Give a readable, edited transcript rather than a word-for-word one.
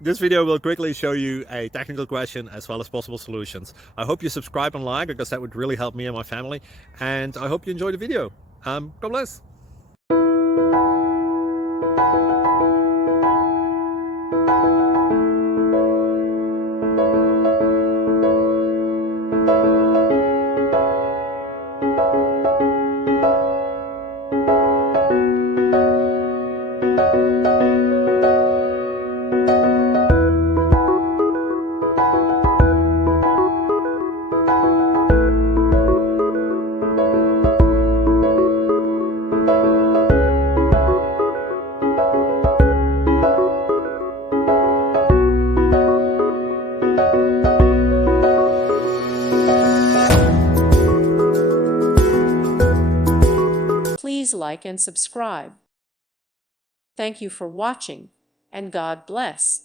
This video will quickly show you a technical question as well as possible solutions. I hope you subscribe and like, because that would really help me and my family. And I hope you enjoy the video. God bless. Please like and subscribe. Thank you for watching, and God bless.